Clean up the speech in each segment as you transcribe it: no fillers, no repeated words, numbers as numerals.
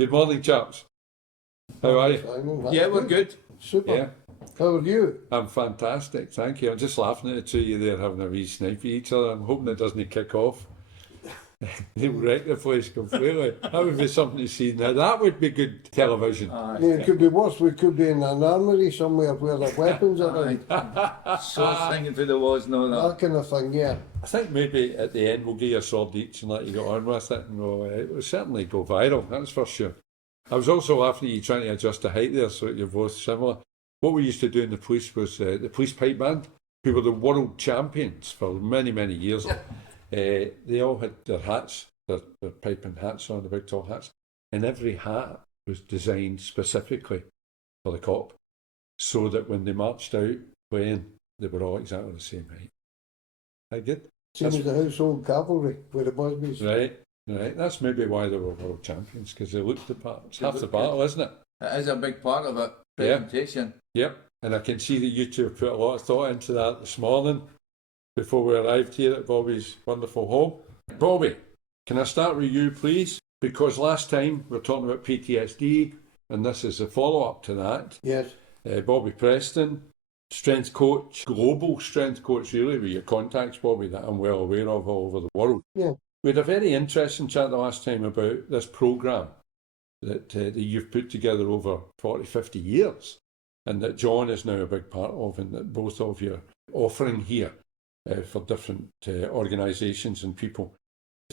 Good morning, chaps. How are you? Simon, Yeah, we're good. Super. Yeah, How are you? I'm fantastic, thank you. I'm just laughing at the two of you there having a wee snipe at each other. I'm hoping it doesn't kick off. They'll wreck the place completely. That would be something to see. Now, that would be good television. I mean, it could be worse. We could be in an armory somewhere where the weapons are around. So thinking for the was no that. That kind of thing, yeah. I think maybe at the end we'll give you a sword each and let you get on with it, and it will certainly go viral, that's for sure. I was also laughing at you trying to adjust the height there so that you're both similar. What we used to do in the police was the police pipe band, who were the world champions for many, many years. They all had their hats, their piping hats on, the big tall hats, and every hat was designed specifically for the cop, so that when they marched out playing, they were all exactly the same height. That good? Same as the household cavalry with the Busbies. Right. That's maybe why they were world champions, because they looked the part. It's half the battle, isn't it? It is a big part of it. Presentation. Yep. And I can see that you two have put a lot of thought into that this morning before we arrived here at Bobby's wonderful home. Bobby, can I start with you, please? Because last time we were talking about PTSD, and this is a follow-up to that. Yes. Bobby Preston, strength coach, global strength coach, really, with your contacts, Bobby, that I'm well aware of all over the world. Yeah. We had a very interesting chat the last time about this programme that you've put together over 40, 50 years, and that John is now a big part of, and that both of you are offering here for different organisations and people.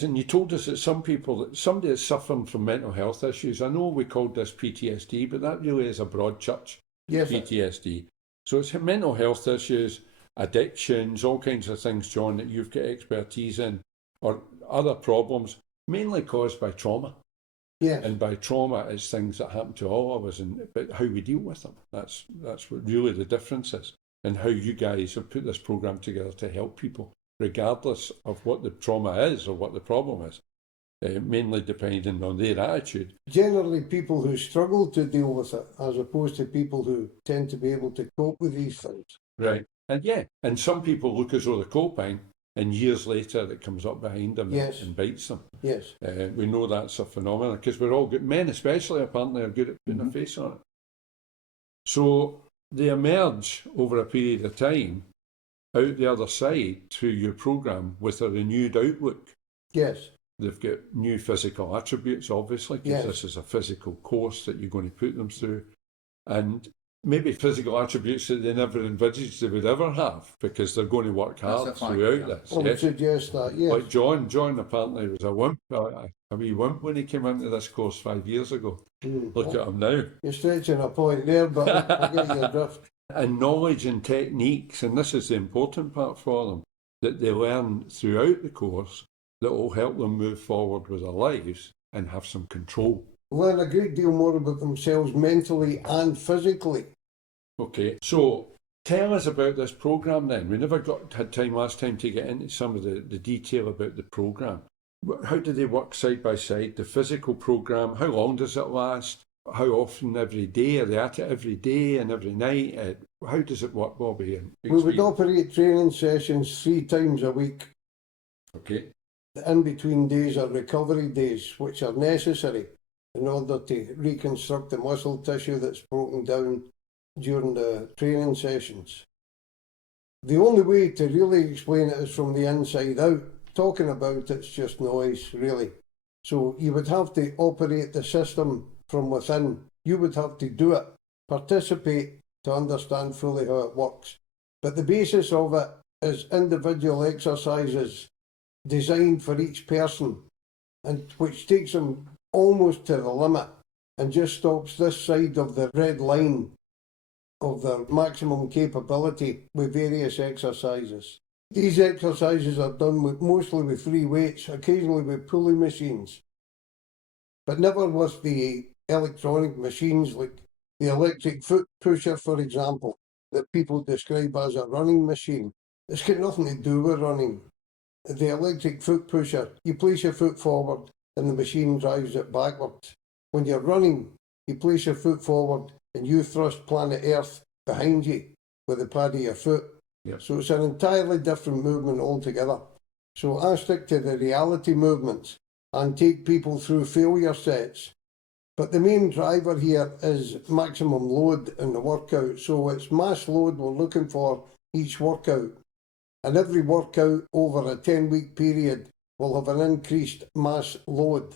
And you told us that somebody is suffering from mental health issues. I know we called this PTSD, but that really is a broad church, Yes. PTSD. So it's mental health issues, addictions, all kinds of things, John, that you've got expertise in, or other problems, mainly caused by trauma. Yes. And by trauma, it's things that happen to all of us, but how we deal with them. That's what really the difference is, and how you guys have put this programme together to help people, regardless of what the trauma is or what the problem is, mainly depending on their attitude. Generally, people who struggle to deal with it, as opposed to people who tend to be able to cope with these things. Right. And some people look as though they're coping, and years later it comes up behind them. Yes. And bites them. Yes. We know that's a phenomenon, because we're all good. Men especially, apparently, are good at putting a face on it. So they emerge over a period of time out the other side through your programme with a renewed outlook. Yes. They've got new physical attributes, obviously, because Yes. this is a physical course that you're going to put them through. And maybe physical attributes that they never envisaged they would ever have, because they're going to work hard That's a fact, throughout yeah. this. I would suggest that, yes. Like John apparently was a wimp, a wee wimp when he came into this course 5 years ago. Look at him now. You're stretching a point there, but I get your drift. And knowledge and techniques, and this is the important part for them, that they learn throughout the course that will help them move forward with their lives and have some control. Learn a great deal more about themselves mentally and physically. Okay, so tell us about this programme then. We never had time last time to get into some of the detail about the programme. How do they work side by side? The physical programme, how long does it last? How often every day? Are they at it every day and every night? How does it work, Bobby? We would operate training sessions 3 times a week. Okay. The in-between days are recovery days, which are necessary in order to reconstruct the muscle tissue that's broken down during the training sessions. The only way to really explain it is from the inside out. Talking about it's just noise, really. So you would have to operate the system from within. You would have to do it, participate to understand fully how it works. But the basis of it is individual exercises designed for each person, and which takes them almost to the limit and just stops this side of the red line of their maximum capability with various exercises. These exercises are done mostly with free weights, occasionally with pulley machines, but never with the electronic machines like the electric foot pusher, for example, that people describe as a running machine. It's got nothing to do with running. The electric foot pusher, you place your foot forward and the machine drives it backwards. When you're running, you place your foot forward and you thrust planet Earth behind you with the pad of your foot. Yep. So it's an entirely different movement altogether. So I stick to the reality movements and take people through failure sets But the main driver here is maximum load in the workout. So it's mass load we're looking for each workout. And every workout over a 10-week period will have an increased mass load,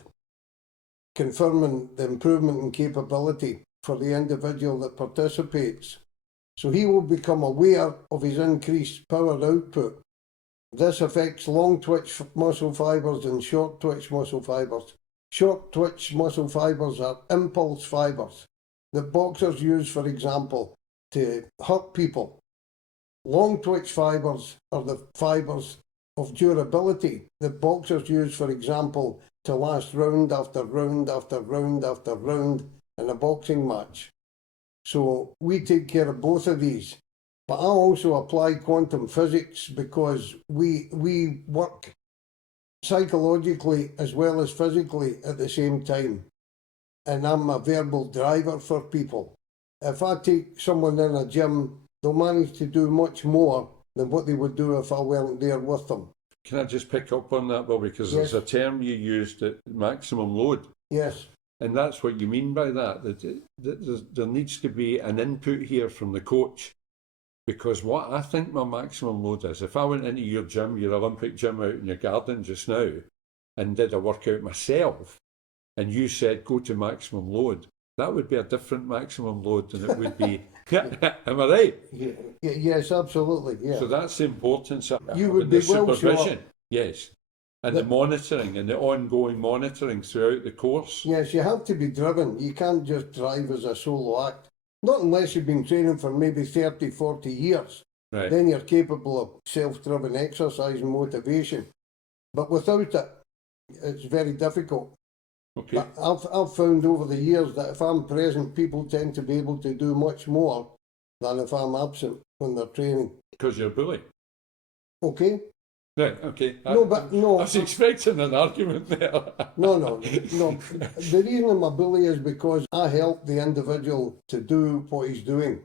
confirming the improvement in capability for the individual that participates. So he will become aware of his increased power output. This affects long twitch muscle fibers and short twitch muscle fibers. Short twitch muscle fibers are impulse fibers that boxers use, for example, to hurt people. Long twitch fibers are the fibers of durability that boxers use, for example, to last round after round after round after round in a boxing match. So we take care of both of these. But I also apply quantum physics because we work psychologically as well as physically at the same time. And I'm a verbal driver for people. If I take someone in a gym, they'll manage to do much more than what they would do if I weren't there with them. Can I just pick up on that, Bobby? Because Yes. there's a term you used, at maximum load. Yes, And that's what you mean by that, that there needs to be an input here from the coach. Because what I think my maximum load is, if I went into your gym, your Olympic gym out in your garden just now, and did a workout myself, and you said go to maximum load, that would be a different maximum load than it would be. Am I right? yes, absolutely. Yeah. So that's the importance of You would the be well supervision. sure. Yes. And the monitoring and the ongoing monitoring throughout the course. Yes, you have to be driven. You can't just drive as a solo act. Not unless you've been training for maybe 30, 40 years. Right. Then you're capable of self-driven exercise and motivation. But without it, it's very difficult. Okay. But I've found over the years that if I'm present, people tend to be able to do much more than if I'm absent when they're training. Because you're a bully. Okay? Right, okay. No, but no. I was expecting an argument there. No. The reason I'm a bully is because I help the individual to do what he's doing.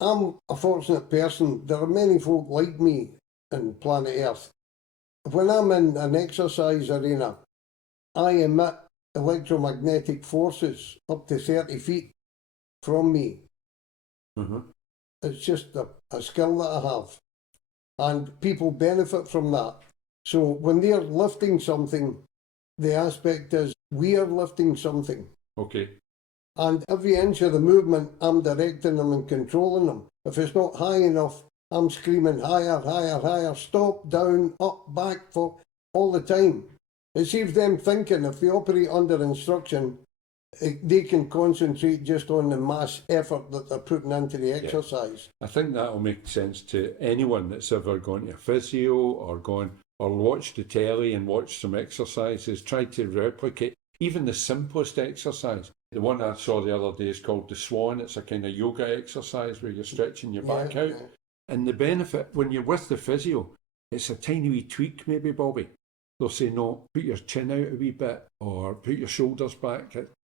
I'm a fortunate person. There are many folk like me on planet Earth. When I'm in an exercise arena, I emit electromagnetic forces up to 30 feet from me. Mm-hmm. It's just a skill that I have. And people benefit from that. So when they're lifting something, the aspect is we are lifting something. Okay. And every inch of the movement, I'm directing them and controlling them. If it's not high enough, I'm screaming higher, higher, higher, stop, down, up, back, for all the time. It saves them thinking if they operate under instruction, they can concentrate just on the mass effort that they're putting into the exercise. I think that will make sense to anyone that's ever gone to a physio or watched the telly and watched some exercises, tried to replicate even the simplest exercise. The one I saw the other day is called the Swan. It's a kind of yoga exercise where you're stretching your back out. Yeah. And the benefit, when you're with the physio, it's a tiny wee tweak maybe, Bobby. They'll say, no, put your chin out a wee bit or put your shoulders back.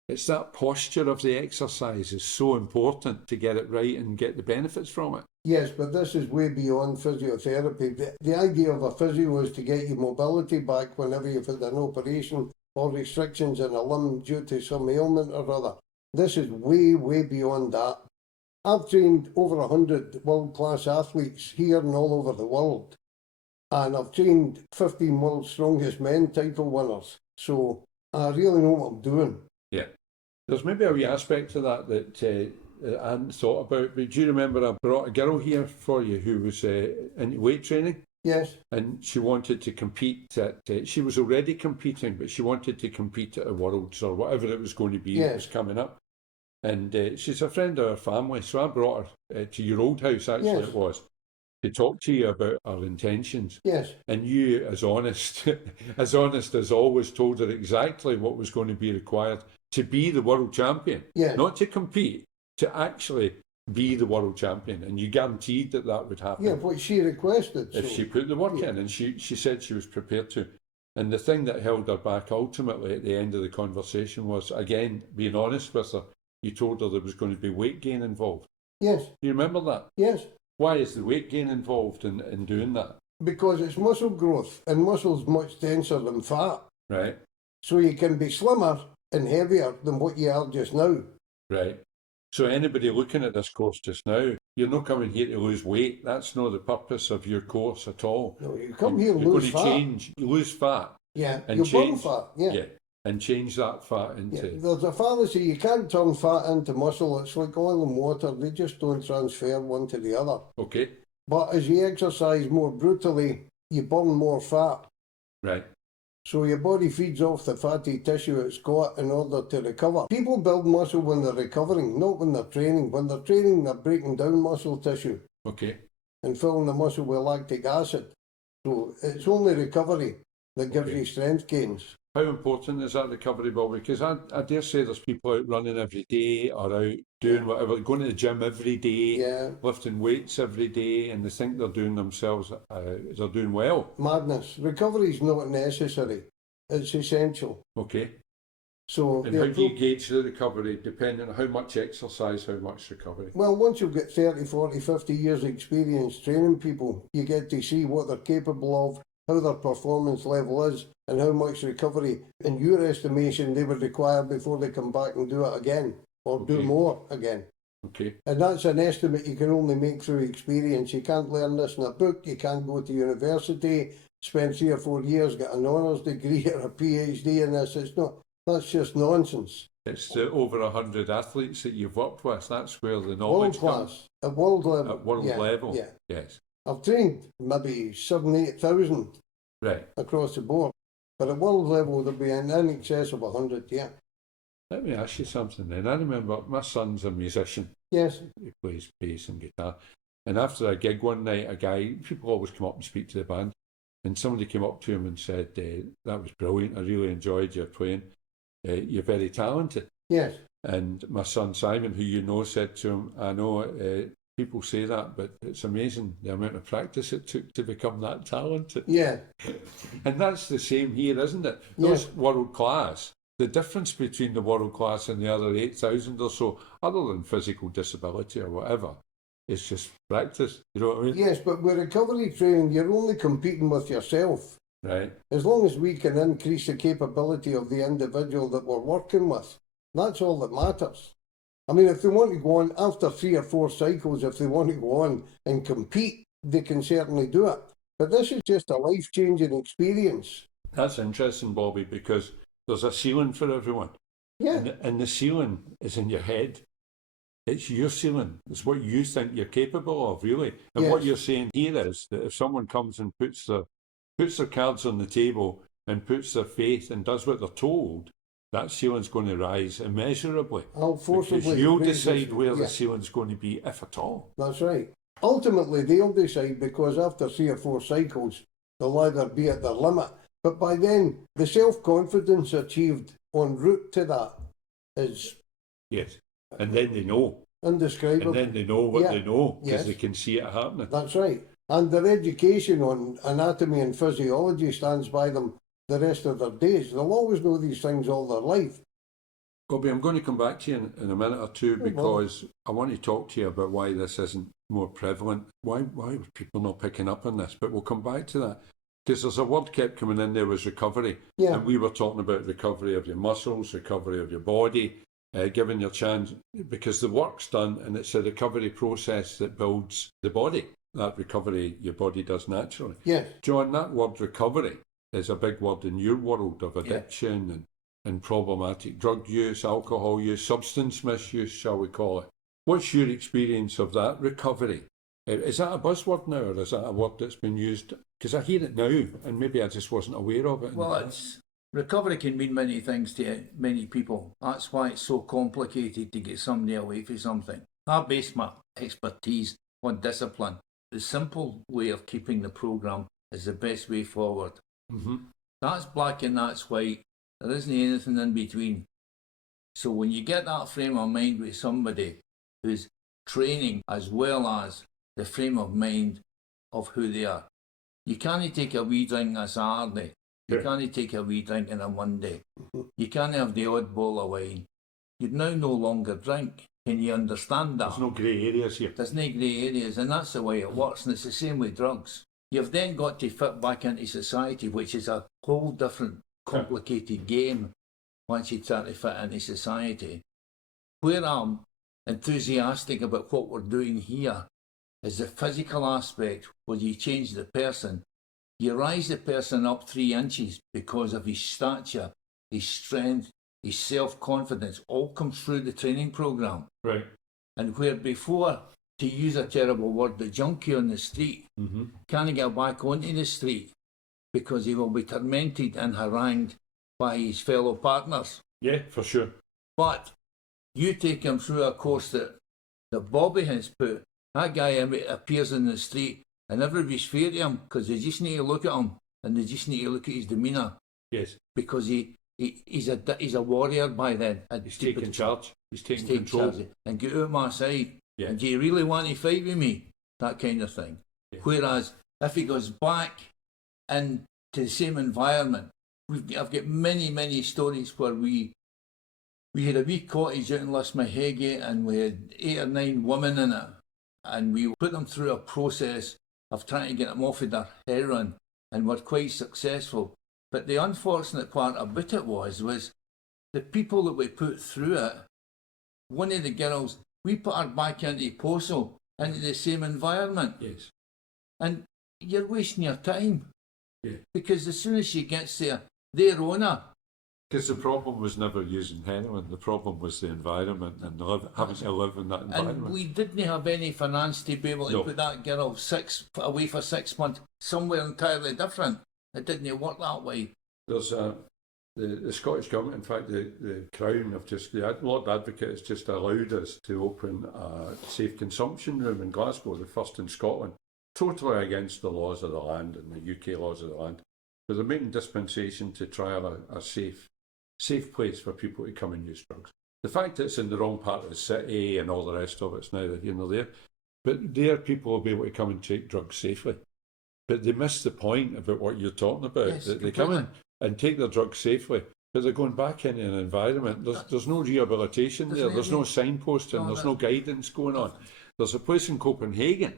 It's that posture of the exercise is so important to get it right and get the benefits from it. Yes, but this is way beyond physiotherapy. The idea of a physio is to get your mobility back whenever you've had an operation or restrictions in a limb due to some ailment or other. This is way, way beyond that. I've trained over 100 world-class athletes here and all over the world. And I've trained 15 world's strongest men title winners. So I really know what I'm doing. Yeah. There's maybe a wee aspect to that I hadn't thought about, but do you remember I brought a girl here for you who was in weight training? Yes. And she wanted to compete she was already competing, but she wanted to compete at the Worlds or whatever it was going to be that was coming up. And she's a friend of our family, so I brought her to your old house, actually it was, to talk to you about our intentions. Yes. And you, as honest as always, told her exactly what was going to be required to be the world champion. Yes. Not to compete, to actually be the world champion. And you guaranteed that would happen. Yeah, what she requested. If she put the work in, and she said she was prepared to. And the thing that held her back ultimately at the end of the conversation was, again, being honest with her, you told her there was going to be weight gain involved. Yes. You remember that? Yes. Why is the weight gain involved in doing that? Because it's muscle growth, and muscle's much denser than fat. Right. So you can be slimmer and heavier than what you are just now. Right. So anybody looking at this course just now, you're not coming here to lose weight. That's not the purpose of your course at all. No, you come here and You're lose going to fat. change, you lose fat. Yeah, and you burn change, fat. Yeah. and change that fat Yeah, into. there's a fallacy, you can't turn fat into muscle. It's like oil and water, they just don't transfer one to the other. Okay. But as you exercise more brutally, you burn more fat. Right. So your body feeds off the fatty tissue it's got in order to recover. People build muscle when they're recovering, not when they're training. When they're training, they're breaking down muscle tissue Okay. and filling the muscle with lactic acid. So it's only recovery that gives you strength gains. How important is that recovery, Bobby? Because I dare say there's people out running every day or out doing whatever, going to the gym every day, lifting weights every day, and they think they're doing themselves, they're doing well. Madness. Recovery is not necessary. It's essential. Okay. So and how do you gauge the recovery, depending on how much exercise, how much recovery? Well, once you've got 30, 40, 50 years experience training people, you get to see what they're capable of, how their performance level is, and how much recovery, in your estimation, they would require before they come back and do it again, or do more again. Okay. And that's an estimate you can only make through experience. You can't learn this in a book, you can't go to university, spend 3 or 4 years, get an honours degree or a PhD in this. It's not, that's just nonsense. It's the over 100 athletes that you've worked with, that's where the knowledge World class, at world level. At world level? Yeah. Yes. I've trained maybe 7,000-8,000 right. across the board, but at world level there'll be in excess of 100, yeah. Let me ask you something then. I remember my son's a musician. Yes. He plays bass and guitar. And after a gig one night, people always come up and speak to the band, and somebody came up to him and said, that was brilliant, I really enjoyed your playing. You're very talented. Yes. And my son Simon, who you know, said to him, I know people say that, but it's amazing the amount of practice it took to become that talented. Yeah. And that's the same here, isn't it? Those world class. The difference between the world class and the other 8,000 or so, other than physical disability or whatever, is just practice. You know what I mean? Yes, but with recovery training, you're only competing with yourself. Right. As long as we can increase the capability of the individual that we're working with, that's all that matters. I mean, if they want to go on after 3 or 4 cycles, if they want to go on and compete, they can certainly do it. But this is just a life-changing experience. That's interesting, Bobby, because there's a ceiling for everyone. Yeah. And the ceiling is in your head. It's your ceiling. It's what you think you're capable of, really. And what you're saying here is that if someone comes and puts their cards on the table and puts their faith and does what they're told, that ceiling's going to rise immeasurably. Because you'll decide where the ceiling's going to be, if at all. That's right. Ultimately, they'll decide, because after 3 or 4 cycles, they'll either be at their limit. But by then, the self-confidence achieved en route to that is... Yes. And then they know. Indescribable. And then they know what they know, because they can see it happening. That's right. And their education on anatomy and physiology stands by them the rest of their days. They'll always know these things all their life. Bobby, I'm going to come back to you in a minute or two, because I want to talk to you about why this isn't more prevalent. Why are people not picking up on this? But we'll come back to that. Because there's a word kept coming in there, was recovery. Yeah. And we were talking about recovery of your muscles, recovery of your body, giving your chance, because the work's done and it's a recovery process that builds the body. That recovery your body does naturally. Yes. John, that word recovery is a big word in your world of addiction and problematic drug use, alcohol use, substance misuse, shall we call it. What's your experience of that recovery? Is that a buzzword now, or is that a word that's been used? Because I hear it now, and maybe I just wasn't aware of it. Well, recovery can mean many things to many people. That's why it's so complicated to get somebody away from something. I base my expertise on discipline. The simple way of keeping the programme is the best way forward. Mm-hmm. That's black and that's white. There isn't anything in between. So when you get that frame of mind with somebody who's training as well as the frame of mind of who they are, you can't take a wee drink on a Saturday. You can't take a wee drink on a Monday. You can't have the odd bowl of wine. You now no longer drink. Can you understand that? There's no grey areas here. There's no grey areas, and that's the way it works, and it's the same with drugs. You've then got to fit back into society, which is a whole different complicated game once you start to fit into society. Where I'm enthusiastic about what we're doing here is the physical aspect, where you change the person. You rise the person up 3 inches because of his stature, his strength, his self-confidence, all comes through the training programme. Right. And where before, to use a terrible word, the junkie on the street can't get back onto the street because he will be tormented and harangued by his fellow partners. Yeah, for sure. But you take him through a course that Bobby has put, that guy appears in the street and everybody's fear to him because they just need to look at him and they just need to look at his demeanour. Yes. Because he's a warrior by then. He's taking charge. He's taking control. Charge and get out of my sight. Yeah. And do you really want to fight with me? That kind of thing. Yeah. Whereas if he goes back into the same environment, I've got many stories where we had a wee cottage out in Lismahagie and we had 8 or 9 women in it, and we put them through a process of trying to get them off of their heroin, and were quite successful. But the unfortunate part about it was the people that we put through it. One of the girls, we put her back into Poso, into the same environment. Yes. And you're wasting your time. Yeah. Because as soon as she gets there, they're on her. Because the problem was never using heroin. The problem was the environment and having to live in that environment. And we didn't have any finance to be able to put that girl away for 6 months somewhere entirely different. It didn't work that way. There's the Scottish Government, in fact, the Crown have just, the Lord Advocate has just allowed us to open a safe consumption room in Glasgow, the first in Scotland, totally against the laws of the land and the UK laws of the land. But they're making dispensation to try a safe place for people to come and use drugs. The fact that it's in the wrong part of the city and all the rest of it's neither here nor there. But there people will be able to come and take drugs safely. But they miss the point about what you're talking about. Yes, that they come in and take their drugs safely, but they're going back into an environment. There's no rehabilitation there. There's no signposting. There's no guidance going on. There's a place in Copenhagen,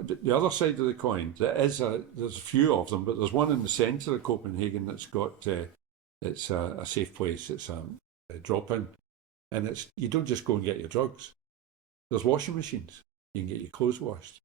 the other side of the coin. There's a few of them, but there's one in the centre of Copenhagen that's got it's a safe place. It's a drop-in, and you don't just go and get your drugs. There's washing machines. You can get your clothes washed.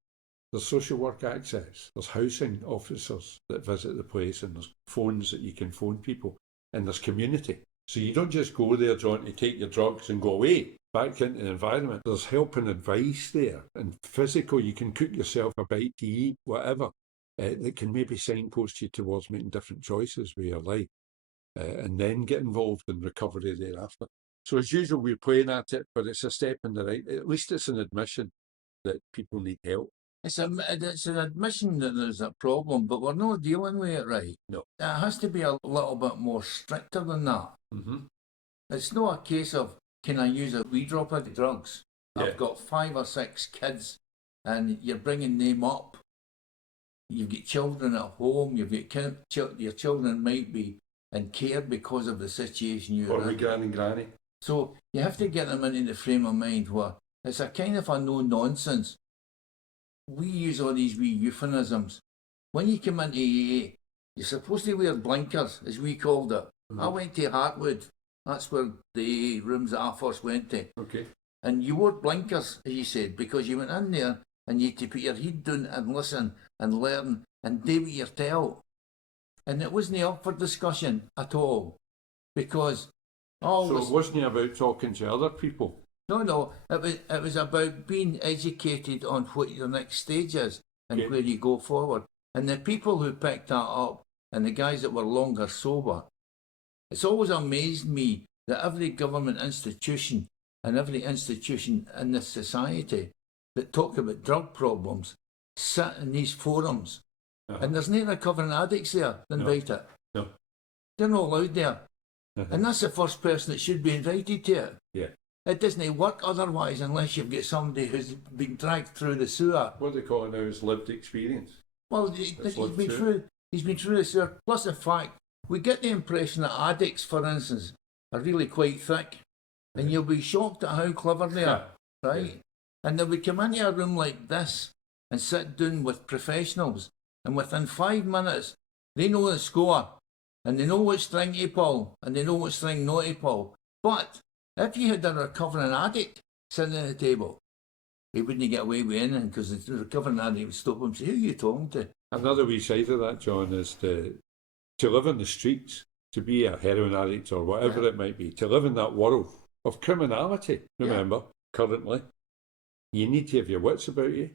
There's social work access, there's housing officers that visit the place, and there's phones that you can phone people, and there's community. So you don't just go there, John, to take your drugs and go away back into the environment. There's help and advice there, and physical, you can cook yourself a bite to eat, whatever, that can maybe signpost you towards making different choices with your life, and then get involved in recovery thereafter. So as usual, we're playing at it, but it's a step in the right, at least it's an admission that people need help. It's an admission that there's a problem, but we're not dealing with it right. No. It has to be a little bit more stricter than that. Mm-hmm. It's not a case of, can I use a wee drop of drugs? Yeah. I've got 5 or 6 kids and you're bringing them up. You've got children at home, your children might be in care because of the situation you're in. Or with granny. So you have to get them into the frame of mind where it's a kind of a no-nonsense. We use all these wee euphemisms. When you come into AA, you're supposed to wear blinkers, as we called it. I went to Hartwood. That's where the AA rooms that I first went to. Okay. And you wore blinkers, as you said, because you went in there and you had to put your head down and listen and learn and do what you're told. And it wasn't up for discussion at all. Because So it wasn't about talking to other people? No, it was about being educated on what your next stage is and where you go forward. And the people who picked that up and the guys that were longer sober, it's always amazed me that every government institution and every institution in this society that talk about drug problems sit in these forums. And there's no recovering addicts there to invite it. No. They're not allowed there. And that's the first person that should be invited to it. Yeah. It doesn't work otherwise unless you've got somebody who's been dragged through the sewer. What they call it now is lived experience. Well, he's been through the sewer. Plus the fact, we get the impression that addicts, for instance, are really quite thick. And you'll be shocked at how clever they are, right? Yeah. And they would come into a room like this and sit down with professionals. And within 5 minutes, they know the score. and they know what string to pull, and they know what string not to pull. But if you had a recovering addict sitting at the table, he wouldn't get away with anything because the recovering addict would stop him and say, "Who are you talking to?" Another wee side of that, John, is to live in the streets, to be a heroin addict or whatever it might be, to live in that world of criminality, remember, currently. You need to have your wits about you.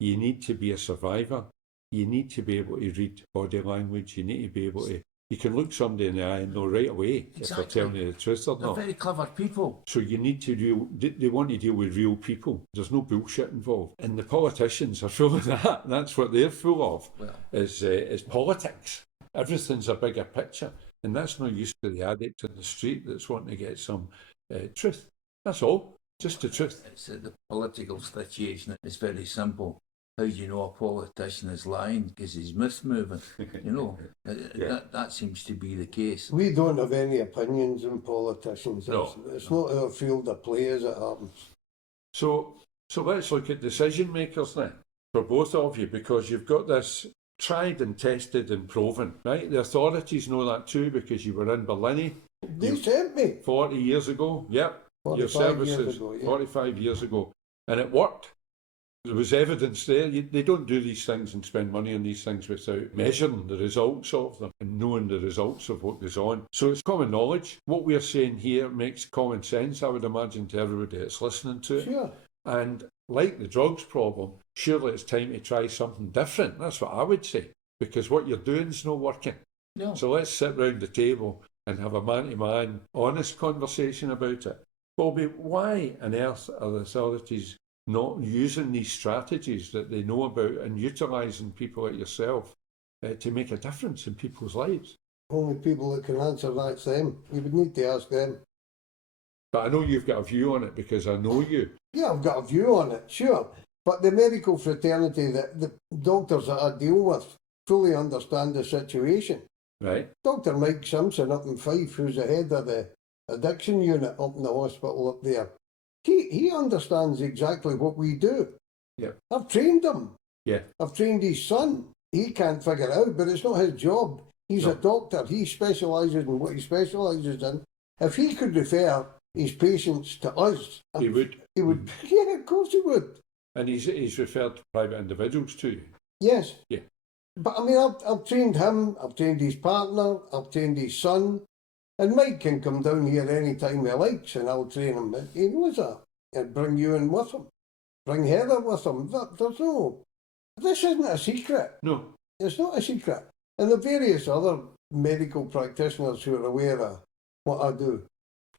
You need to be a survivor. You need to be able to read body language. You need to be able to... You can look somebody in the eye and know right away if they're telling you the truth or not. They're very clever people. So you need to they want to deal with real people. There's no bullshit involved. And the politicians are full of that. That's what they're full of, is politics. Everything's a bigger picture. And that's no use to the addict in the street that's wanting to get some truth. That's all. Just the truth. It's the political situation. It's very simple. How do you know a politician is lying? Because he's myth-moving. You know, that seems to be the case. We don't have any opinions on politicians. No, it's not our field of play as it happens. So let's look at decision makers then, for both of you, because you've got this tried and tested and proven, right? The authorities know that too because you were in Berlin. They sent me. 40 years ago, yep. 45 years ago, yeah. 45 years ago. And it worked. There was evidence there. They don't do these things and spend money on these things without measuring the results of them and knowing the results of what goes on. So it's common knowledge. What we're saying here makes common sense, I would imagine, to everybody that's listening to it. Sure. And like the drugs problem, surely it's time to try something different. That's what I would say, because what you're doing is not working. No. So let's sit round the table and have a man-to-man, honest conversation about it. Bobby, why on earth are the authorities not using these strategies that they know about and utilising people like yourself to make a difference in people's lives? Only people that can answer that's them. You would need to ask them. But I know you've got a view on it because I know you. Yeah, I've got a view on it, sure. But the medical fraternity, the doctors that I deal with, fully understand the situation. Right. Dr. Mike Simpson up in Fife, who's the head of the addiction unit up in the hospital up there, he understands exactly what we do. Yeah. I've trained him. Yeah. I've trained his son. He can't figure it out, but it's not his job. He's a doctor. He specialises in what he specialises in. If he could refer his patients to us, He would. He would. Yeah, of course he would. And he's referred to private individuals to you. Yes. Yeah. But I mean, I've trained him, I've trained his partner, I've trained his son, and Mike can come down here any time he likes and I'll train him. He knows that. And bring you in with him. Bring Heather with him. This isn't a secret. No. It's not a secret. And the various other medical practitioners who are aware of what I do.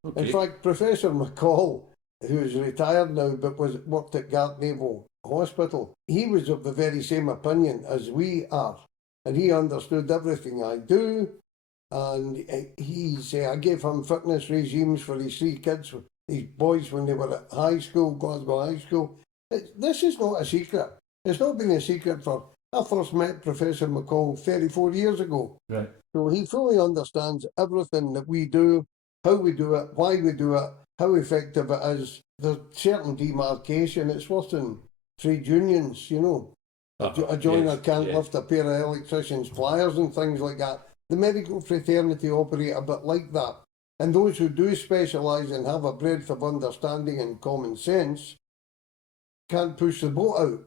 Okay. In fact, Professor McCall, who's retired now but worked at Gartnavel Hospital, he was of the very same opinion as we are. And he understood everything I do. And I gave him fitness regimes for his 3 kids, his boys when they were at high school, Glasgow High School. This is not a secret. It's not been a secret for... I first met Professor McCall 34 years ago. Right. So he fully understands everything that we do, how we do it, why we do it, how effective it is. There's certain demarcation. It's worse than trade unions, you know. A joiner can't lift a pair of electricians' pliers and things like that. The medical fraternity operate a bit like that. And those who do specialise and have a breadth of understanding and common sense can't push the boat out.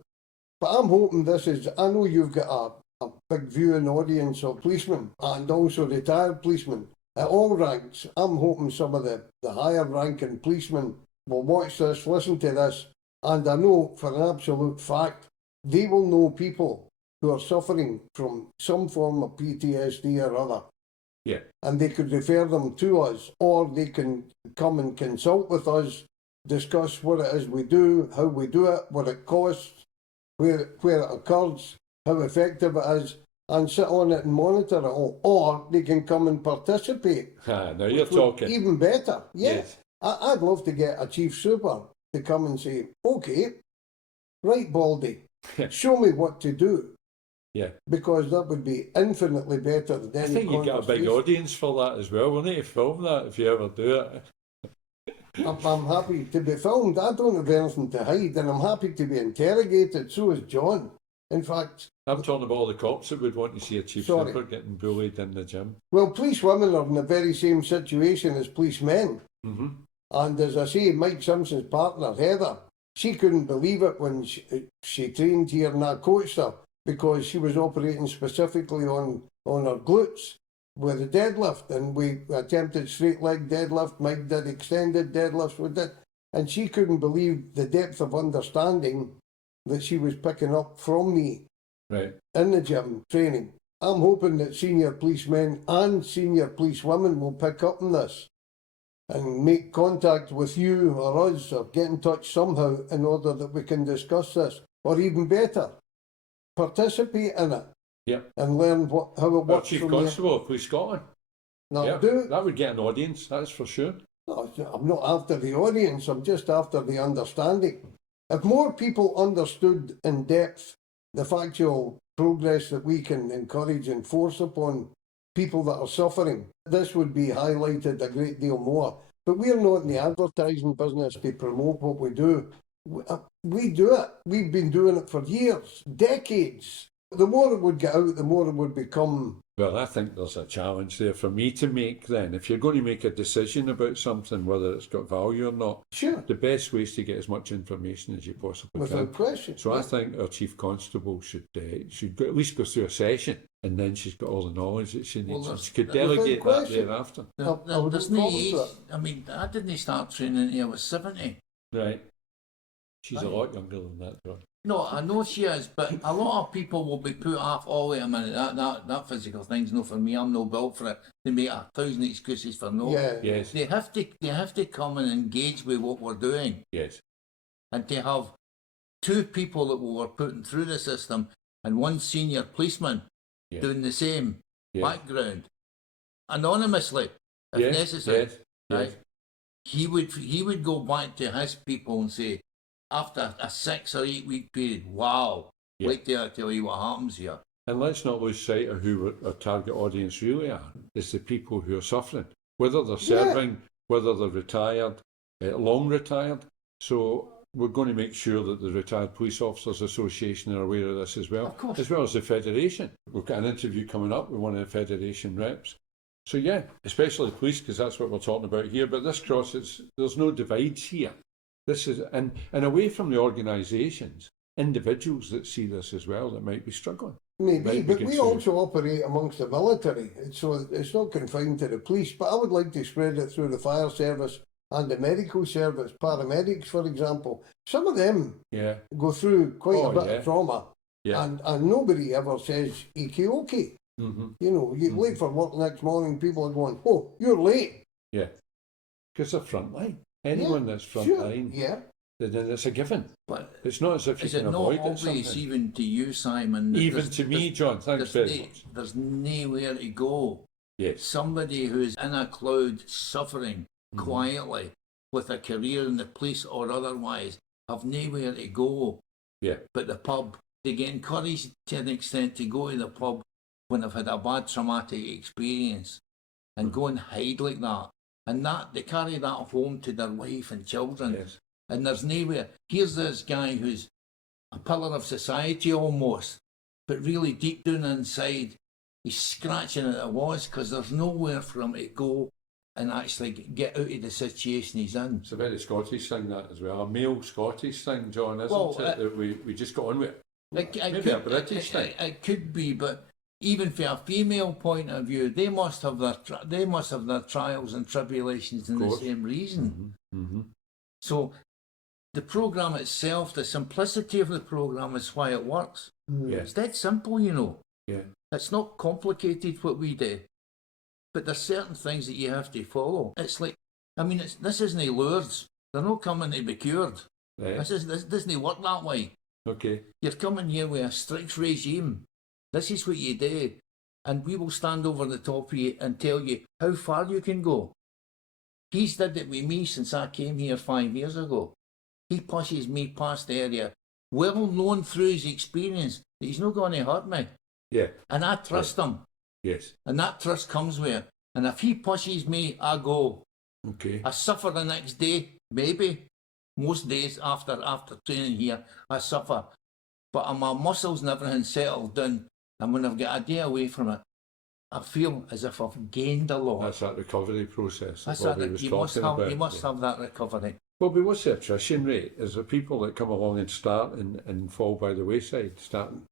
But I'm hoping this is... I know you've got a big viewing audience of policemen and also retired policemen at all ranks. I'm hoping some of the higher ranking policemen will watch this, listen to this, and I know for an absolute fact they will know people who are suffering from some form of PTSD or other. Yeah. And they could refer them to us, or they can come and consult with us, discuss what it is we do, how we do it, what it costs, where it occurs, how effective it is, and sit on it and monitor it all. Or they can come and participate. Now you're talking. Even better. Yeah. Yes. I'd love to get a chief super to come and say, okay, right, Baldy, show me what to do. Yeah. Because that would be infinitely better than any I think you get a big audience for that as well. We'll need to film that if you ever do it. I'm happy to be filmed. I don't have anything to hide, and I'm happy to be interrogated. So is John. In fact, I'm talking about all the cops that would want to see a chief Sorry. trooper getting bullied in the gym. Well, police women are in the very same situation as policemen. Mm-hmm. And as I say, Mike Simpson's partner, Heather, she couldn't believe it when she trained here and I coached her because she was operating specifically on her glutes with a deadlift, and we attempted straight leg deadlift. Mike did extended deadlifts with it, and she couldn't believe the depth of understanding that she was picking up from me Right. in the gym training. I'm hoping that senior policemen and senior policewomen will pick up on this and make contact with you or us or get in touch somehow in order that we can discuss this, or even better, participate in it. Yep. And learn how it Well, works Chief from Constable of Police Scotland. there. Yeah, that would get an audience, that's for sure. No, I'm not after the audience, I'm just after the understanding. If more people understood in depth the factual progress that we can encourage and force upon people that are suffering, this would be highlighted a great deal more. But we're not in the advertising business to promote what we do. We do it. We've been doing it for years, decades. The more it would get out, the more it would become. Well, I think there's a challenge there for me to make then. If you're going to make a decision about something, whether it's got value or not, Sure. the best way is to get as much information as you possibly Without can. question. So I think our Chief Constable should at least go through a session, and then she's got all the knowledge that she needs. Well, She could without delegate that question. thereafter. I would There's look no forward age. to it. I mean, I didn't start training until I was 70. Right. She's a Right. lot younger than that, John. No, I know she is, but a lot of people will be put off. Oh, wait a minute, that physical thing's no for me. I'm no built for it. They make 1,000 excuses for no. Yeah. Yes. They have to come and engage with what we're doing, Yes. and to have two people that were putting through the system and one senior policeman Yeah. doing the same Yes. background anonymously, if Yes. necessary. Yes. Right? Yes. He would go back to his people and say, after a 6 or 8 week period, wow, Yeah. wait till I tell you what happens here. And let's not lose sight of who our target audience really are. It's the people who are suffering, whether they're serving, whether they're retired, long retired. So we're going to make sure that the Retired Police Officers Association are aware of this as well, Of course. as well as the Federation. We've got an interview coming up with one of the Federation reps. So yeah, especially the police, because that's what we're talking about here. But this crosses, there's no divides here. This is, and away from the organisations, individuals that see this as well that might be struggling. Maybe, Right, but we we can also operate amongst the military, so it's not confined to the police. But I would like to spread it through the fire service and the medical service, paramedics, for example. Some of them Yeah, go through quite a bit yeah. of trauma, yeah. and nobody ever says okay. Mm-hmm. You know, you're late for work next morning, people are going, oh, you're late. Yeah, because they're frontline. Anyone that's Sure, frontline, yeah. then it's a given. But It's not as if you is it can not avoid it. obvious Something. even to you, Simon? That Even to me, John. Thanks very much. There's nowhere to go. Yes. Somebody who's in a cloud suffering quietly with a career in the police or otherwise have nowhere to go Yeah. but the pub. They get encouraged to an extent to go to the pub when they've had a bad traumatic experience and go and hide like that. And that they carry that home to their wife and children. Yes. And there's nowhere. Here's this guy who's a pillar of society almost, but really deep down inside, he's scratching at the walls because there's nowhere for him to go and actually get out of the situation he's in. It's a very Scottish thing, that as well. A male Scottish thing, John, isn't Well, it? That we just got on with it. Maybe a British thing. It could be, but even from a female point of view, they must have their trials and tribulations in the course. same reason. Mm-hmm. So the program itself, the simplicity of the program is why it works. Yes. It's dead simple, you know. Yeah. It's not complicated what we do, but there's certain things that you have to follow. It's like, I mean, this isn't Lourdes. They're not coming to be cured. Right. This doesn't work that way. Okay. You're coming here with a strict regime. This is what you do, and we will stand over the top of you and tell you how far you can go. He's did it with me since I came here 5 years ago. He pushes me past the area, well known through his experience that he's not going to hurt me. Yeah. And I trust him. Yes. And that trust comes with it. And if he pushes me, I go. Okay. I suffer the next day, maybe. Most days after training here, I suffer. but my muscles and everything settled down, and when I've got a day away from it, I feel as if I've gained a lot. That's that recovery process that That's Bobby that was you talking must have. about. You must Yeah. have that recovery. Bobby, what's the attrition rate? Is there people that come along and start and fall by the wayside?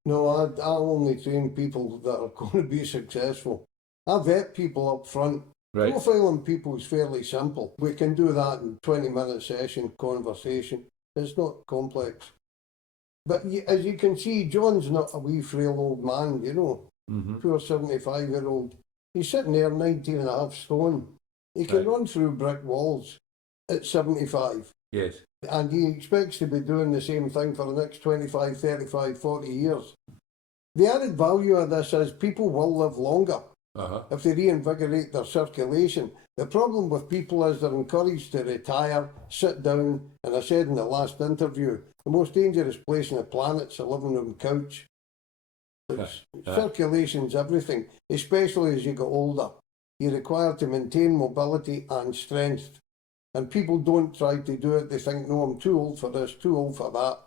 No, I only train people that are going to be successful. I vet people up front. Right. Profiling people is fairly simple. We can do that in 20-minute session, conversation. It's not complex. But as you can see, John's not a wee frail old man, you know. Mm-hmm. Poor 75-year-old. He's sitting there 19 and a half stone. He can Right. run through brick walls at 75. Yes. And he expects to be doing the same thing for the next 25, 35, 40 years. The added value of this is people will live longer if they reinvigorate their circulation. The problem with people is they're encouraged to retire, sit down, and I said in the last interview, the most dangerous place on the planet's a living room couch. Circulation's everything, especially as you get older. You're required to maintain mobility and strength. And people don't try to do it. They think, no, I'm too old for this, too old for that.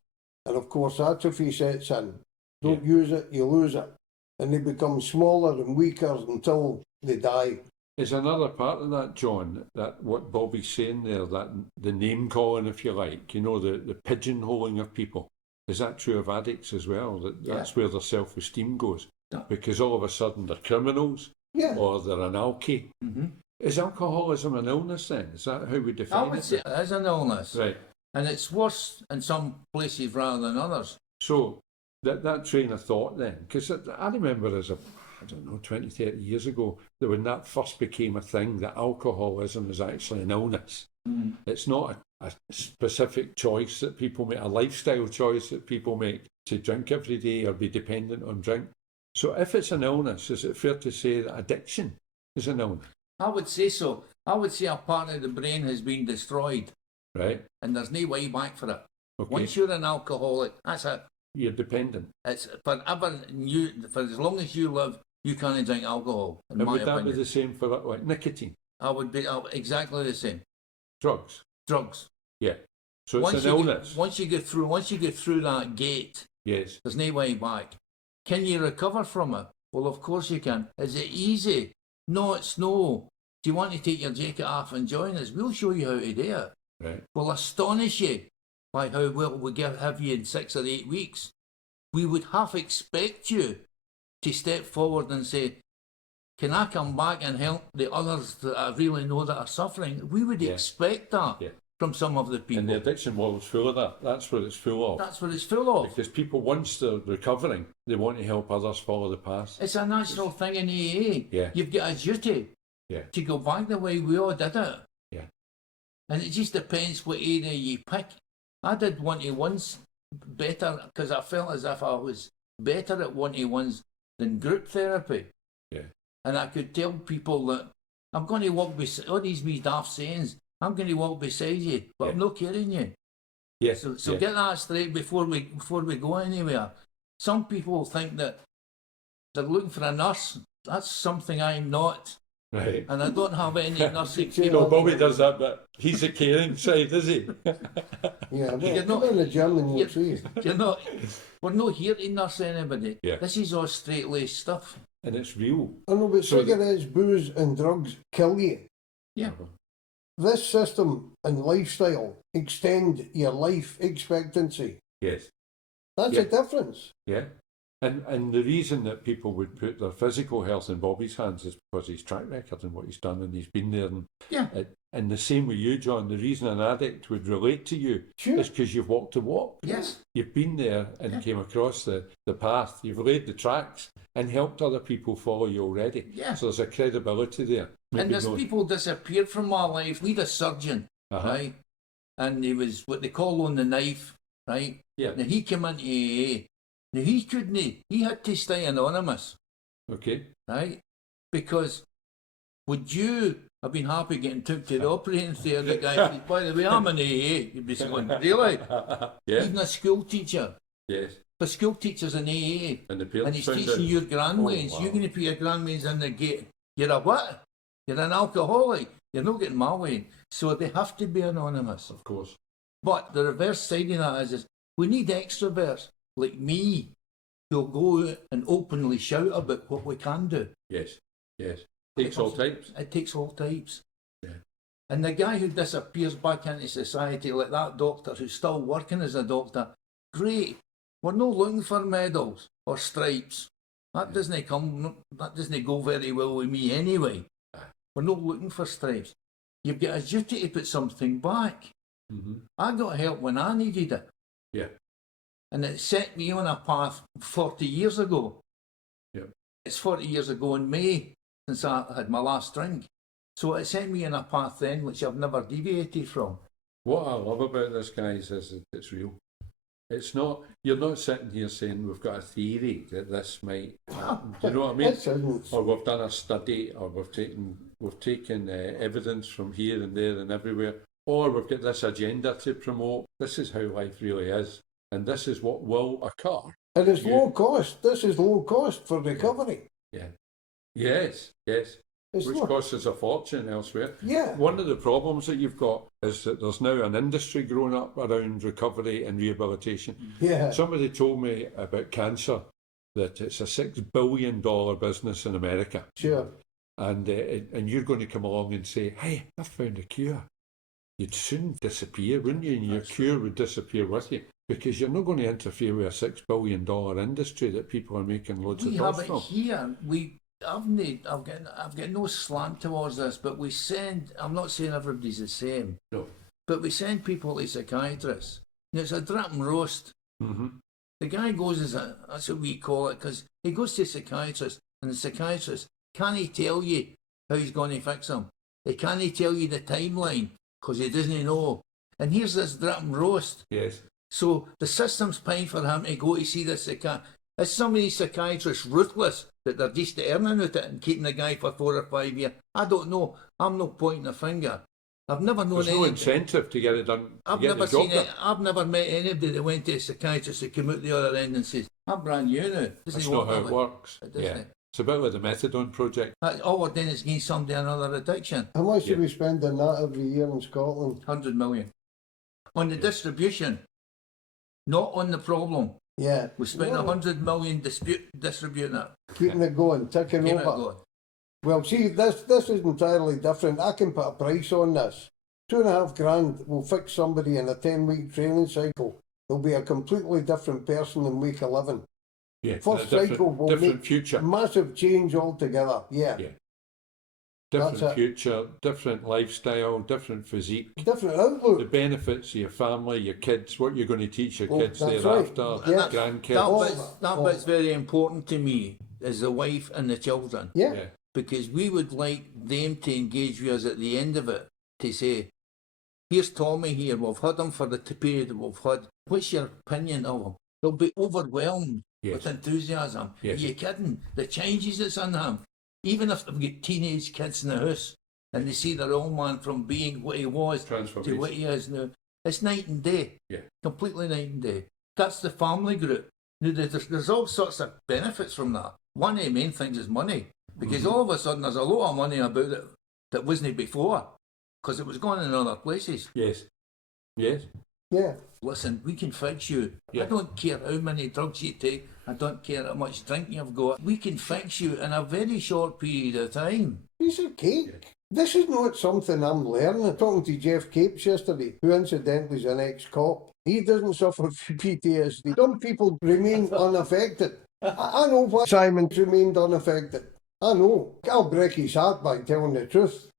And of course, atrophy sets in. Don't use it, you lose it. And they become smaller and weaker until they die. Is another part of that, John, that what Bobby's saying there, that the name calling, if you like, you know, the pigeonholing of people. Is that true of addicts as well? That's where their self-esteem goes. Yeah. Because all of a sudden they're criminals or they're an alkie. Mm-hmm. Is alcoholism an illness then? Is that how we define it? I would say it is an illness. Right. And it's worse in some places rather than others. So that train of thought then, because I remember as I don't know, 20, 30 years ago, that when that first became a thing, that alcoholism is actually an illness. Mm. It's not a specific choice that people make, a lifestyle choice that people make to drink every day or be dependent on drink. So if it's an illness, is it fair to say that addiction is an illness? I would say so. I would say a part of the brain has been destroyed. Right. And there's no way back for it. Okay. Once you're an alcoholic, that's it. You're dependent. It's forever. For as long as you live, you can't drink alcohol. In And my would that opinion. be the same for like nicotine? I would be exactly the same. Drugs? Drugs. Yeah. So it's an illness. Once you get through that gate, Yes. there's no way back. Can you recover from it? Well, of course you can. Is it easy? No, it's no. Do you want to take your jacket off and join us? We'll show you how to do it. Right. We'll astonish you by how well we have you in 6 or 8 weeks. We would half expect you to step forward and say, can I come back and help the others that I really know that are suffering? We would expect that from some of the people. And the addiction world's full of that. That's what it's full of. That's what it's full of. Because people, once they're recovering, they want to help others follow the path. It's a natural thing in AA. Yeah. You've got a duty to go back the way we all did it. Yeah. And it just depends what area you pick. I did one-to-ones better because I felt as if I was better at one-to-ones than group therapy. Yeah. And I could tell people that I'm going to walk beside all these wee daft sayings. I'm going to walk beside you, but I'm not carrying you. Yes. So get that straight before we go anywhere. Some people think that they're looking for a nurse. That's something I'm not. Right. And I don't have any nursing. Bobby does that, but he's a caring side, is he? Yeah, well, come in the gym and you'll see. We're not here to nurse anybody. Yeah. This is all straight-laced stuff. And it's real. I know, but cigarettes, booze and drugs kill you. Yeah. This system and lifestyle extend your life expectancy. Yes. That's a difference. Yeah. And the reason that people would put their physical health in Bobby's hands is because his track record and what he's done, and he's been there. And the same with you, John. The reason an addict would relate to you is because you've walked the walk. Yes. You've been there and came across the path. You've laid the tracks and helped other people follow you already. Yeah. So there's a credibility there. And there's people disappeared from my life. We had a surgeon, right? And he was what they call on the knife, right? Yeah. Now he came into AA. Now he couldn't, he had to stay anonymous. Okay. Right? Because would you have been happy getting took to the operating theatre? The guy said, by the way, I'm an AA. You'd be saying, really? Yeah. Even a school teacher. Yes. The school teacher's an AA. And he's teaching your grandways. You're going to put your grandways in the gate. You're a what? You're an alcoholic. You're not getting my way. So they have to be anonymous. Of course. But the reverse side of that is we need extroverts. like me who'll go out and openly shout about what we can do. Yes, yes. Takes all types. It takes all types. Yeah. And the guy who disappears back into society, like that doctor who's still working as a doctor, great. We're not looking for medals or stripes. That doesn't go very well with me anyway. We're not looking for stripes. You've got a duty to put something back. Mm-hmm. I got help when I needed it. Yeah. And it set me on a path 40 years ago. Yeah. It's 40 years ago in May since I had my last drink. So it set me on a path then which I've never deviated from. What I love about this, guys, is that it's real. It's not, you're not sitting here saying we've got a theory that this might happen. Do you know what I mean? It isn't. Or we've done a study, or we've taken evidence from here and there and everywhere, or we've got this agenda to promote. This is how life really is, and this is what will occur. And it's low cost. This is low cost for recovery. Yeah. Yes, yes. It's Which not. costs us a fortune elsewhere. Yeah. One of the problems that you've got is that there's now an industry growing up around recovery and rehabilitation. Yeah. Somebody told me about cancer, that it's a $6 billion business in America. Sure. And you're going to come along and say, hey, I found a cure. You'd soon disappear, wouldn't you? And your cure would disappear with you, because you're not going to interfere with a $6 billion industry that people are making loads We of have dollars it from. here. I've got no slant towards this, but we send. I'm not saying everybody's the same. No. But we send people to psychiatrists. And it's a drip and roast. Mm-hmm. The guy goes that's what we call it, because he goes to a psychiatrist, and the psychiatrist can't tell you how he's going to fix him. He can't tell you the timeline because he doesn't know. And here's this drip and roast. Yes. So the system's paying for him to go to see the psychiatrist. Is some of these psychiatrists ruthless that they're just earning out it and keeping the guy for 4 or 5 years? I don't know. I'm not pointing a finger. I've never known There's no any. incentive to get it done. I've to get never the job seen done. it. I've never met anybody that went to a psychiatrist that came out the other end and says, "I'm brand new now." That's not how it works. It doesn't. Yeah. It's a bit like the methadone project. All we're doing is giving somebody another addiction. How much Yeah. do we spend on that every year in Scotland? 100 million. On the distribution, not on the problem. Yeah. We spent 100 million distributing it. Keeping it going, ticking Keep it over. going. Well, see, this is entirely different. I can put a price on this. $2,500 will fix somebody in a 10-week training cycle. They'll be a completely different person in week 11. Yeah. First a cycle will different make future. massive change altogether. Yeah. Yeah. Different That's it. future, different lifestyle, different physique. Different The outlook. benefits of your family, your kids, what you're going to teach your Oh, kids that's thereafter, right. Yeah. grandkids. All That bit's very important to me, is the wife and the children. Yeah. Yeah. Because we would like them to engage with us at the end of it, to say, here's Tommy here, we've had him for the period that we've had. What's your opinion of him? They'll be overwhelmed Yes. with enthusiasm. Yes. Are you kidding? The changes that's in him. Even if they've got teenage kids in the house and they see their old man from being what he was to Transformative. what he is now, it's night and day. Yeah. Completely night and day. That's the family group. Now, there's all sorts of benefits from that. One of the main things is money. Because all of a sudden there's a lot of money about it that wasn't before. Because it was going in other places. Yes. Yes. Yeah. Listen, we can fix you. Yeah. I don't care how many drugs you take. I don't care how much drink you've got. We can fix you in a very short period of time. Piece of cake. This is not something I'm learning. Talking to Jeff Capes yesterday, who incidentally is an ex-cop. He doesn't suffer from PTSD. Some people remain unaffected. I know why Simon's remained unaffected. I know. I'll break his heart by telling the truth.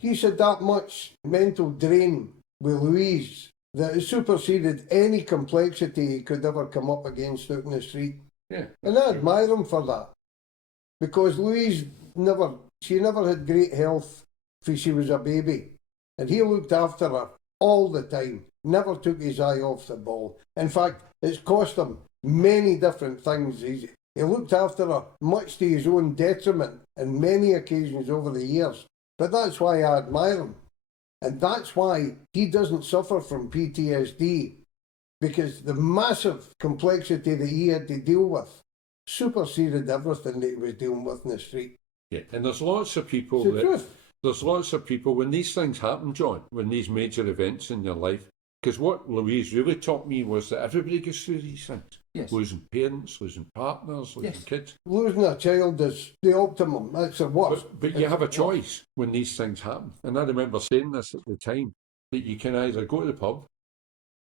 He said that much mental drain with Louise that it superseded any complexity he could ever come up against out in the street. Yeah. And I admire him for that. Because Louise never had great health when she was a baby. And he looked after her all the time. Never took his eye off the ball. In fact, it's cost him many different things. He looked after her much to his own detriment on many occasions over the years. But that's why I admire him. And that's why he doesn't suffer from PTSD. Because the massive complexity that he had to deal with superseded everything that he was dealing with in the street. Yeah. And there's lots of people It's the that truth. there's lots of people when these things happen, John, when these major events in your life, Because what Louise really taught me was that everybody goes through these things. Yes. Losing parents, losing partners, losing Yes. kids. Losing a child is the optimum. That's the worst. But you have a choice when these things happen. And I remember saying this at the time, that you can either go to the pub,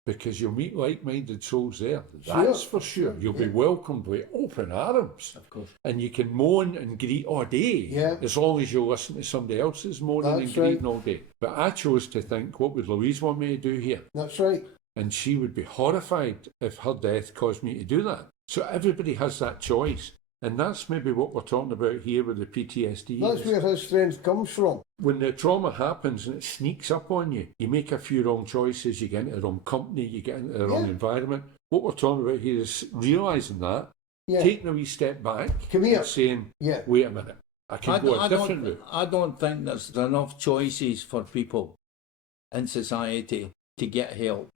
because you'll meet like-minded souls there. That's for sure. You'll be welcomed with open arms. Of course. And you can moan and greet all day, as long as you listen to somebody else's moaning and greeting all day. But I chose to think, what would Louise want me to do here? That's right. And she would be horrified if her death caused me to do that. So everybody has that choice. And that's maybe what we're talking about here with the PTSD. That's where his strength comes from. When the trauma happens and it sneaks up on you, you make a few wrong choices, you get into the wrong company, you get into the wrong environment. What we're talking about here is realising that, taking a wee step back, and saying, wait a minute, I can go a different route. I don't think there's enough choices for people in society to get help.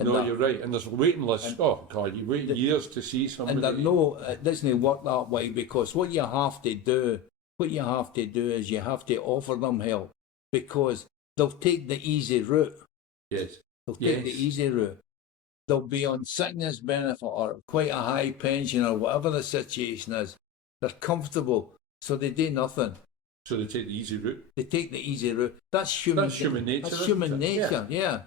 No, you're right. And there's waiting lists. Oh, God, you wait years to see somebody. And it doesn't work that way, because what you have to do is you have to offer them help, because they'll take the easy route. Yes. They'll take the easy route. They'll be on sickness benefit or quite a high pension or whatever the situation is. They're comfortable, so they do nothing. So they take the easy route? They take the easy route. That's human nature. That's human nature, yeah.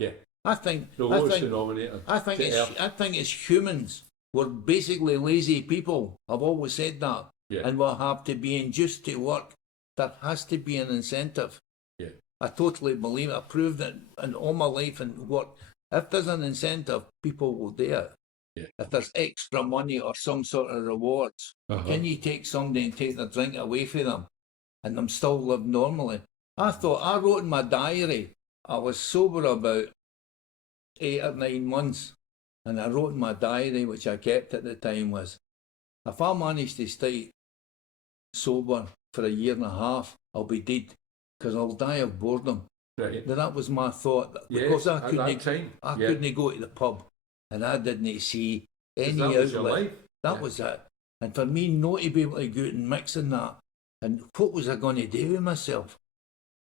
I think the lowest denominator. I think it's humans. We're basically lazy people. I've always said that. Yeah. And we'll have to be induced to work. There has to be an incentive. Yeah. I totally believe it. I've proved it in all my life and work. If there's an incentive, people will do it. Yeah. If there's extra money or some sort of rewards, can you take somebody and take their drink away from them and them still live normally? I wrote in my diary, I was sober about 8 or 9 months, and I wrote in my diary, which I kept at the time, was, if I manage to stay sober for 1.5 years, I'll be dead, because I'll die of boredom. Right. Now, that was my thought, because I couldn't go to the pub, and I didn't see any outlet. That was it. And for me not to be able to go out and mix in that, and what was I going to do with myself?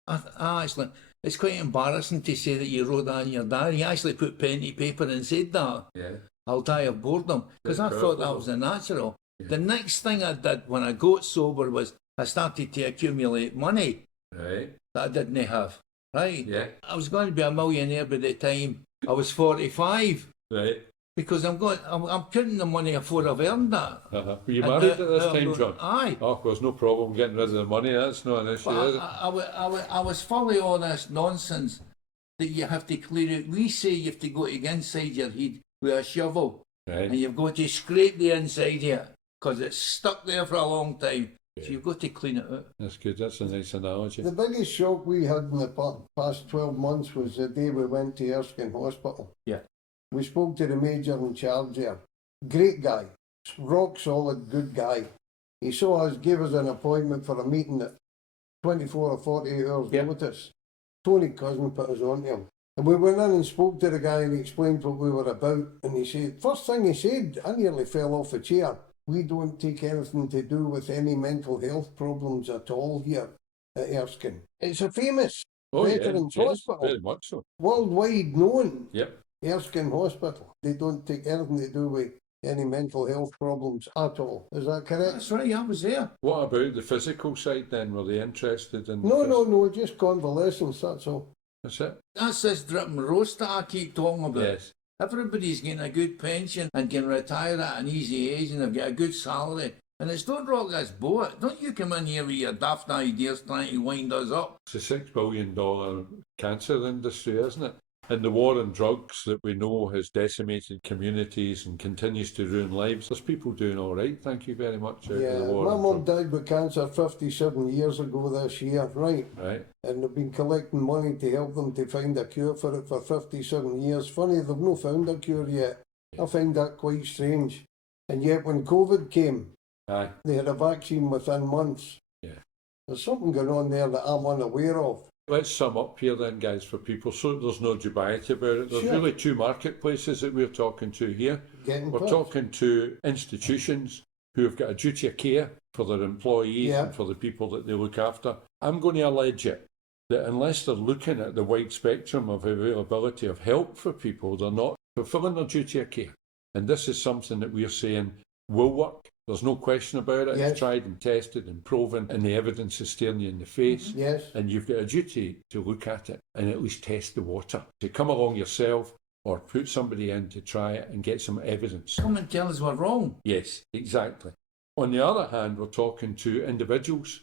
I actually, it's quite embarrassing to say that you wrote that in your diary. You actually put pen to paper and said that. Yeah. I'll die of boredom, because I thought that was the natural. Yeah. The next thing I did when I got sober was I started to accumulate money that I didn't have. Right? Yeah. I was going to be a millionaire by the time I was 45. Right. Because I'm counting the money before I've earned that. Were you married at this time, John? Aye. Oh, there's no problem getting rid of the money. That's not an issue, is it? I was fully all this nonsense that you have to clear it. We say you have to go to the inside your head with a shovel, and you've got to scrape the inside here, because it's stuck there for a long time. So you've got to clean it out. That's good. That's a nice analogy. The biggest shock we had in the past 12 months was the day we went to Erskine Hospital. Yeah. We spoke to the major in charge there. Great guy. Rock solid, good guy. He saw us, gave us an appointment for a meeting at 24 or 48 hours notice. Tony Cousin put us on to him. And we went in and spoke to the guy and he explained what we were about. And he said, first thing he said, I nearly fell off a chair. We don't take anything to do with any mental health problems at all here at Erskine. It's a famous veterans hospital. Very much so. Worldwide known. Yep. Erskine Hospital. They don't take anything to do with any mental health problems at all. Is that correct? That's right, I was there. What about the physical side then? Were they interested in... No, just convalescence, that's all. That's it? That's this drip and roast that I keep talking about. Yes. Everybody's getting a good pension and can retire at an easy age and they've got a good salary. And it's don't rock this boat. Don't you come in here with your daft ideas trying to wind us up. It's a $6 billion cancer industry, isn't it? And the war on drugs that we know has decimated communities and continues to ruin lives. There's people doing all right, thank you very much. My mum died with cancer 57 years ago this year, right? And they've been collecting money to help them to find a cure for it for 57 years. Funny, they've not found a cure yet. I find that quite strange. And yet when COVID came, they had a vaccine within months. There's something going on there that I'm unaware of. Let's sum up here then, guys, for people, so there's no dubiety about it. There's really two marketplaces that we're talking to here. We're talking to institutions who have got a duty of care for their employees and for the people that they look after. I'm going to allege it that unless they're looking at the wide spectrum of availability of help for people, they're not fulfilling their duty of care. And this is something that we're saying will work. There's no question about it. Yes. It's tried and tested and proven, and the evidence is staring you in the face. Yes. And you've got a duty to look at it and at least test the water. To come along yourself or put somebody in to try it and get some evidence. Come and tell us we're wrong. Yes, exactly. On the other hand, we're talking to individuals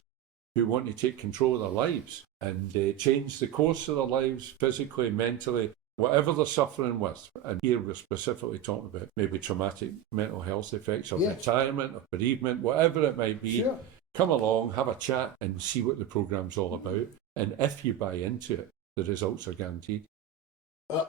who want to take control of their lives and change the course of their lives, physically, mentally, whatever they're suffering with. And here we're specifically talking about maybe traumatic mental health effects or Yes. retirement or bereavement, whatever it might be. Sure. Come along, have a chat and see what the programme's all about. And if you buy into it, the results are guaranteed.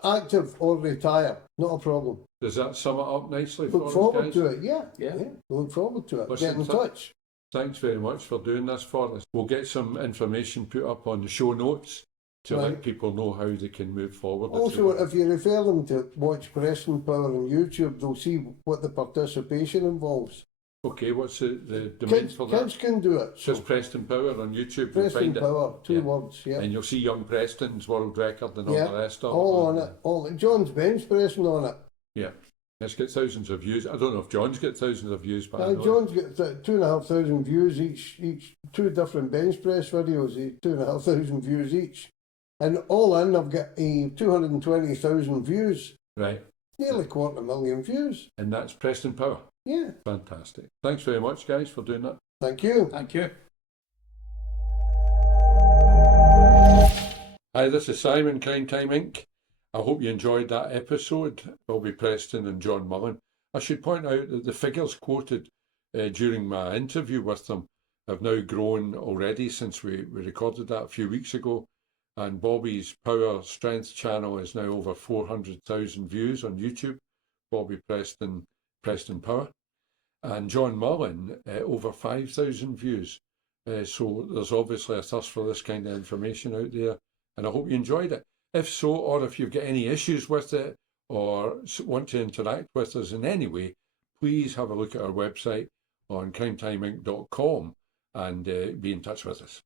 Active or retire, not a problem. Does that sum it up nicely for Look us, forward guys? to it, yeah. Yeah. Look forward to it. Listen, Get in touch. Thanks very much for doing this for us. We'll get some information put up on the show notes to let Right. people know how they can move forward. Also, if you refer them to watch Preston Power on YouTube, they'll see what the participation involves. Okay, what's the domain Kids, for that? kids can do it. So Just Preston Power on YouTube. You'll Preston find it. Power, two Yeah. words, yeah. And you'll see young Preston's world record and all Yeah, the rest of all it. on it. All John's bench pressing on it. Yeah. It's got thousands of views. I don't know if John's got thousands of views, but I know John's got 2,500 views each, two different bench press videos, 2,500 views each. And all in, I've got 220,000 views, right. nearly 250,000 views. And that's Preston Power. Yeah, Fantastic. Thanks very much, guys, for doing that. thank you. Thank you. Hi, this is Simon, Crime Time Inc. I hope you enjoyed that episode, Bobby Preston and John Mullen. I should point out that the figures quoted during my interview with them have now grown already since we recorded that a few weeks ago. And Bobby's Power Strength channel is now over 400,000 views on YouTube. Bobby Preston, Preston Power. And John Mullen, over 5,000 views. So there's obviously a thirst for this kind of information out there. And I hope you enjoyed it. If so, or if you've got any issues with it or want to interact with us in any way, please have a look at our website on crimetimeinc.com and be in touch with us.